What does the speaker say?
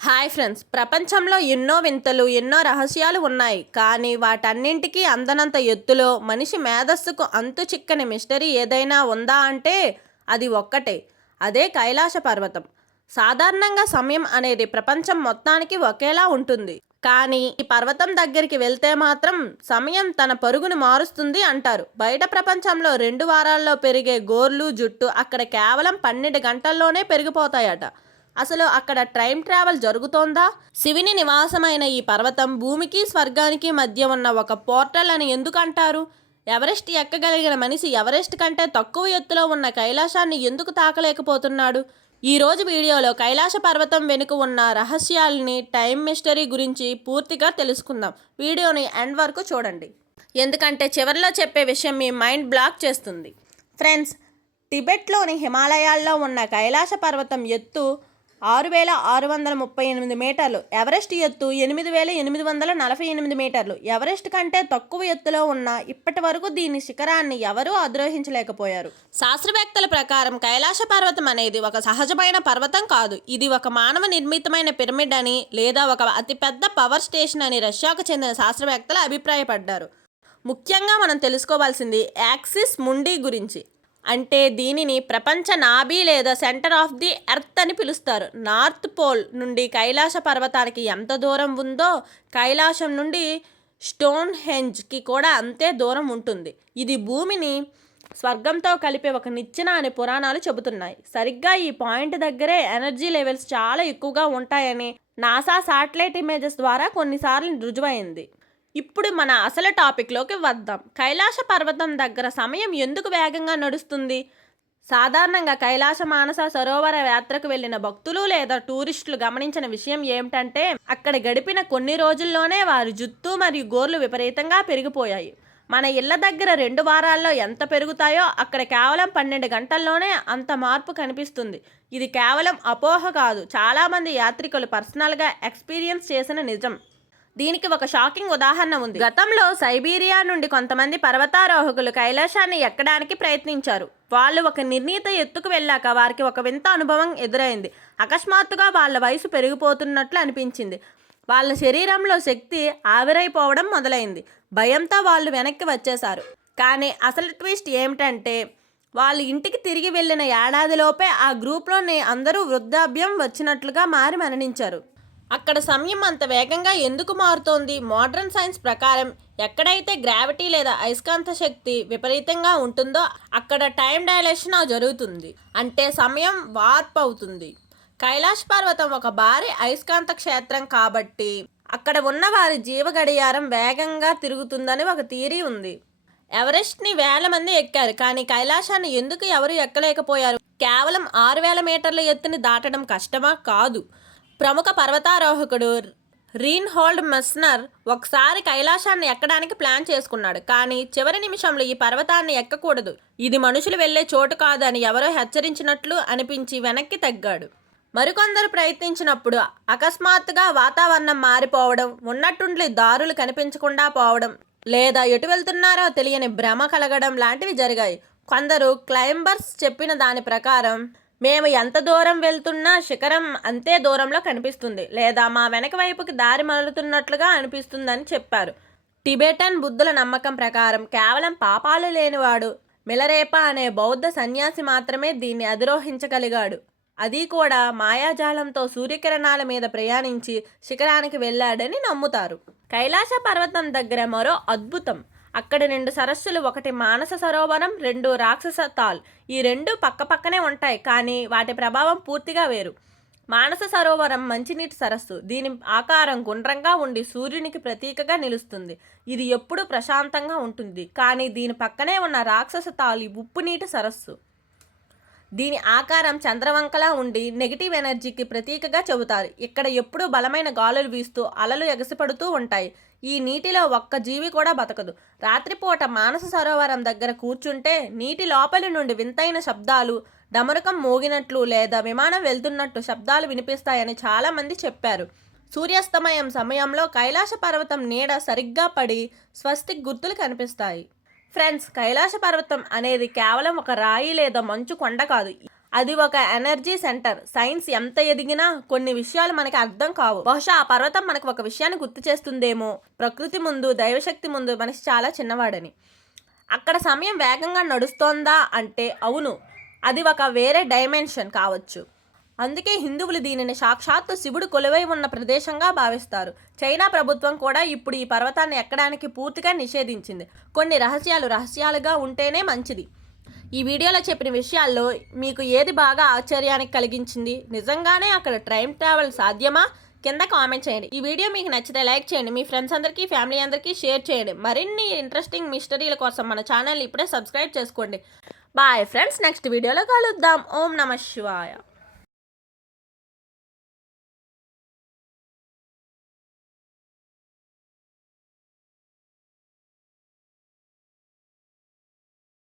Hi friends, ప్రపంచంలో ఎన్నో వింతలు ఎన్నో రహస్యాలు ఉన్నాయి. కానీ వాటన్నింటికీ అందనంత ఎత్తులో మనిషి మేధస్సుకు అంతు చిక్కని మిస్టరీ ఏదైనా ఉందా అంటే అది ఒక్కటే. అదే కైలాస పర్వతం. సాధారణంగా సమయం అనేది ప్రపంచం మొత్తానికి ఒకేలా ఉంటుంది. కానీ ఈ పర్వతం దగ్గరికి వెళ్తే మాత్రం సమయం తన పరుగును మారుస్తుంది అంటారు. బయట ప్రపంచంలో 2 వారాల్లో పెరిగే గోర్లు జుట్టు అక్కడ కేవలం 12 గంటల్లోనే పెరిగిపోతాయట. అసలు అక్కడ టైం ట్రావెల్ జరుగుతోందా? శివుని నివాసమైన ఈ పర్వతం భూమికి స్వర్గానికి మధ్య ఉన్న ఒక పోర్టల్ అని ఎందుకు అంటారు? ఎవరెస్ట్ ఎక్కగలిగిన మనిషి ఎవరెస్ట్ కంటే తక్కువ ఎత్తులో ఉన్న కైలాసాన్ని ఎందుకు తాకలేకపోతున్నాడు? ఈరోజు వీడియోలో కైలాస పర్వతం వెనుక ఉన్న రహస్యాల్ని, టైం మిస్టరీ గురించి పూర్తిగా తెలుసుకుందాం. వీడియోని ఎండ్ వరకు చూడండి, ఎందుకంటే చివరిలో చెప్పే విషయం మీ మైండ్ బ్లాక్ చేస్తుంది. ఫ్రెండ్స్, టిబెట్లోని హిమాలయాల్లో ఉన్న కైలాస పర్వతం ఎత్తు 6,638 మీటర్లు, ఎవరెస్ట్ ఎత్తు 8,848 మీటర్లు. ఎవరెస్ట్ కంటే తక్కువ ఎత్తులో ఉన్న ఇప్పటి వరకు దీని శిఖరాన్ని ఎవరూ అధిరోహించలేకపోయారు. శాస్త్రవేత్తల ప్రకారం కైలాస పర్వతం అనేది ఒక సహజమైన పర్వతం కాదు. ఇది ఒక మానవ నిర్మితమైన పిరమిడ్ అని, లేదా ఒక అతిపెద్ద పవర్ స్టేషన్ అని రష్యాకు చెందిన శాస్త్రవేత్తలు అభిప్రాయపడ్డారు. ముఖ్యంగా మనం తెలుసుకోవాల్సింది యాక్సిస్ ముండి గురించి. అంటే దీనిని ప్రపంచ నాభి లేదా సెంటర్ ఆఫ్ ది ఎర్త్ అని పిలుస్తారు. నార్త్ పోల్ నుండి కైలాస పర్వతానికి ఎంత దూరం ఉందో కైలాసం నుండి స్టోన్ హెంజ్కి కూడా అంతే దూరం ఉంటుంది. ఇది భూమిని స్వర్గంతో కలిపే ఒక నిచ్చెన అని పురాణాలు చెబుతున్నాయి. సరిగ్గా ఈ పాయింట్ దగ్గరే ఎనర్జీ లెవెల్స్ చాలా ఎక్కువగా ఉంటాయని నాసా శాటిలైట్ ఇమేజెస్ ద్వారా కొన్నిసార్లు రుజువైంది. ఇప్పుడు మన అసలు టాపిక్లోకి వద్దాం. కైలాస పర్వతం దగ్గర సమయం ఎందుకు వేగంగా నడుస్తుంది? సాధారణంగా కైలాస మానస సరోవర యాత్రకు వెళ్ళిన భక్తులు లేదా టూరిస్టులు గమనించిన విషయం ఏమిటంటే అక్కడ గడిపిన కొన్ని రోజుల్లోనే వారి జుత్తు మరియు గోర్లు విపరీతంగా పెరిగిపోయాయి. మన ఇళ్ల దగ్గర 2 వారాల్లో ఎంత పెరుగుతాయో అక్కడ కేవలం 12 గంటల్లోనే అంత మార్పు కనిపిస్తుంది. ఇది కేవలం అపోహ కాదు, చాలామంది యాత్రికులు పర్సనల్గా ఎక్స్పీరియన్స్ చేసిన నిజం. దీనికి ఒక షాకింగ్ ఉదాహరణ ఉంది. గతంలో సైబీరియా నుండి కొంతమంది పర్వతారోహకులు కైలాసాన్ని ఎక్కడానికి ప్రయత్నించారు. వాళ్ళు ఒక నిర్ణీత ఎత్తుకు వెళ్ళాక వారికి ఒక వింత అనుభవం ఎదురైంది. అకస్మాత్తుగా వాళ్ళ వయసు పెరిగిపోతున్నట్లు అనిపించింది. వాళ్ళ శరీరంలో శక్తి ఆవిరైపోవడం మొదలైంది. భయంతో వాళ్ళు వెనక్కి వచ్చేశారు. కానీ అసలు ట్విస్ట్ ఏమిటంటే వాళ్ళు ఇంటికి తిరిగి వెళ్ళిన ఏడాదిలోపే ఆ గ్రూప్లోని అందరూ వృద్ధాప్యం వచ్చినట్లుగా మారి మరణించారు. అక్కడ సమయం అంత వేగంగా ఎందుకు మారుతోంది? మోడర్న్ సైన్స్ ప్రకారం ఎక్కడైతే గ్రావిటీ లేదా అయస్కాంత శక్తి విపరీతంగా ఉంటుందో అక్కడ టైం డైలేషన్ జరుగుతుంది. అంటే సమయం వార్ప్ అవుతుంది. కైలాస పర్వతం ఒక భారీ అయస్కాంత క్షేత్రం కాబట్టి అక్కడ ఉన్న వారి జీవ గడియారం వేగంగా తిరుగుతుందని ఒక థియరీ ఉంది. ఎవరెస్ట్ని వేల మంది ఎక్కారు, కానీ కైలాసాన్ని ఎందుకు ఎవరు ఎక్కలేకపోయారు? కేవలం 6,000 మీటర్ల ఎత్తుని దాటడం కష్టమా? కాదు. ప్రముఖ పర్వతారోహకుడు రీన్హోల్డ్ మెస్నర్ ఒకసారి కైలాసాన్ని ఎక్కడానికి ప్లాన్ చేసుకున్నాడు. కానీ చివరి నిమిషంలో ఈ పర్వతాన్ని ఎక్కకూడదు, ఇది మనుషులు వెళ్లే చోటు కాదు అని ఎవరో హెచ్చరించినట్లు అనిపించి వెనక్కి తగ్గాడు. మరికొందరు ప్రయత్నించినప్పుడు అకస్మాత్తుగా వాతావరణం మారిపోవడం, ఉన్నట్టుండి దారులు కనిపించకుండా పోవడం, లేదా ఎటు వెళ్తున్నారో తెలియని భ్రమ కలగడం లాంటివి జరిగాయి. కొందరు క్లైంబర్స్ చెప్పిన దాని ప్రకారం మేము ఎంత దూరం వెళ్తున్నా శిఖరం అంతే దూరంలో కనిపిస్తుంది, లేదా మా వెనక వైపుకి దారి మరలుతున్నట్లుగా అనిపిస్తుందని చెప్పారు. టిబెటన్ బుద్ధుల నమ్మకం ప్రకారం కేవలం పాపాలు లేనివాడు మిలరేపా అనే బౌద్ధ సన్యాసి మాత్రమే దీన్ని అధిరోహించగలిగాడు. అది కూడా మాయాజాలంతో సూర్యకిరణాల మీద ప్రయాణించి శిఖరానికి వెళ్ళాడని నమ్ముతారు. కైలాస పర్వతం దగ్గర మరో అద్భుతం. అక్కడ 2 సరస్సులు, ఒకటి మానస సరోవరం, 2 రాక్షస తాల్. ఈ 2 పక్కపక్కనే ఉంటాయి, కానీ వాటి ప్రభావం పూర్తిగా వేరు. మానస సరోవరం మంచినీటి సరస్సు. దీని ఆకారం గుండ్రంగా ఉండి సూర్యునికి ప్రతీకగా నిలుస్తుంది. ఇది ఎప్పుడూ ప్రశాంతంగా ఉంటుంది. కానీ దీని పక్కనే ఉన్న రాక్షస తాల్ ఉప్పు నీటి సరస్సు. దీని ఆకారం చంద్రవంకలా ఉండి నెగిటివ్ ఎనర్జీకి ప్రతీకగా చెబుతారు. ఇక్కడ ఎప్పుడూ బలమైన గాలులు వీస్తూ అలలు ఎగసిపడుతూ ఉంటాయి. ఈ నీటిలో ఒక్క జీవి కూడా బతకదు. రాత్రిపూట మానస సరోవరం దగ్గర కూర్చుంటే నీటి లోపలి నుండి వింతైన శబ్దాలు, డమరుకం మోగినట్లు లేదా విమానం వెళ్తున్నట్టు శబ్దాలు వినిపిస్తాయని చాలామంది చెప్పారు. సూర్యాస్తమయం సమయంలో కైలాస పర్వతం నీడ సరిగ్గా పడి స్వస్తిక్ గుర్తులు కనిపిస్తాయి. ఫ్రెండ్స్, కైలాస పర్వతం అనేది కేవలం ఒక రాయి లేదా మంచు కొండ కాదు. అది ఒక ఎనర్జీ సెంటర్. సైన్స్ ఎంత ఎదిగినా కొన్ని విషయాలు మనకి అర్థం కావు. బహుశా ఆ పర్వతం మనకు ఒక విషయాన్ని గుర్తు చేస్తుందేమో, ప్రకృతి ముందు, దైవశక్తి ముందు మనిషి చాలా చిన్నవాడని. అక్కడ సమయం వేగంగా నడుస్తోందా అంటే అవును, అది ఒక వేరే డైమెన్షన్ కావచ్చు. అందుకే హిందువులు దీనిని సాక్షాత్తు శివుడు కొలువై ఉన్న ప్రదేశంగా భావిస్తారు. చైనా ప్రభుత్వం కూడా ఇప్పుడు ఈ పర్వతాన్ని ఎక్కడానికి పూర్తిగా నిషేధించింది. కొన్ని రహస్యాలుగా ఉంటేనే మంచిది. ఈ వీడియోలో చెప్పిన విషయాల్లో మీకు ఏది బాగా ఆశ్చర్యానికి కలిగించింది? నిజంగానే అక్కడ టైం ట్రావెల్ సాధ్యమా? కింద కామెంట్ చేయండి. ఈ వీడియో మీకు నచ్చితే లైక్ చేయండి, మీ ఫ్రెండ్స్ అందరికీ, ఫ్యామిలీ అందరికీ షేర్ చేయండి. మరిన్ని ఇంట్రెస్టింగ్ మిస్టరీల కోసం మన ఛానల్ ఇప్పుడే సబ్స్క్రైబ్ చేసుకోండి. బాయ్ ఫ్రెండ్స్, నెక్స్ట్ వీడియోలో కలుద్దాం. ఓం నమః శివాయ.